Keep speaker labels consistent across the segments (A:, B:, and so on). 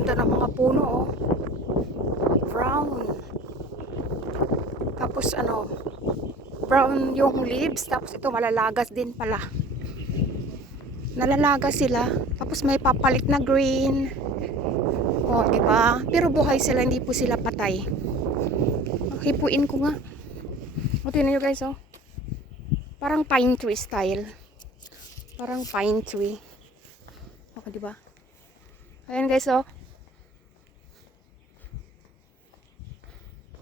A: Ganda ng mga puno, oh. Brown. Tapos ano, brown yung leaves. Tapos ito malalagas din pala. Nalalagas sila. Tapos may papalit na green. Oh, di ba? Pero buhay sila, hindi po sila patay. Hipuin ko nga. O, tingnan nyo guys, oh. Parang pine tree style. Parang pine tree. Okay, di ba? Ayan guys, oh.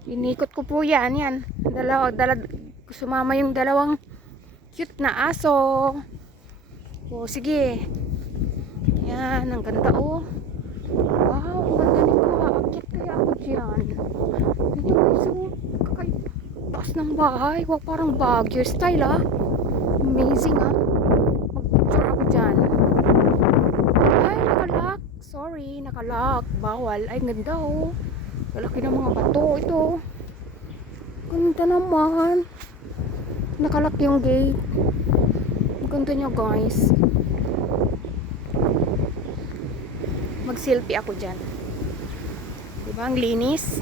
A: Inikot ko po yan, yan. Dalawa, dala, sumama yung dalawang cute na aso. O, sige. Yan, ang ganda, oh. Wow, ang ganda nito. Akit kaya ako dyan. Ito guys, oh. Kakay, taas ng bahay. Wow, parang Baguio style, ah. Amazing, ah. Mag-picture ako dyan. Ay, nakalock. Sorry, nakalock. Bawal. Ay, ganda, oh. Lalaki ng mga bato. Ito. Ganda naman. Nakalock yung gate. Ganda niya, guys. Mag-selfie ako dyan. Diba? Ang linis.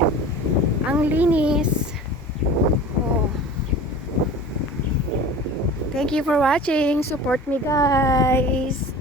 A: Ang linis. Oh. Thank you for watching. Support me, guys.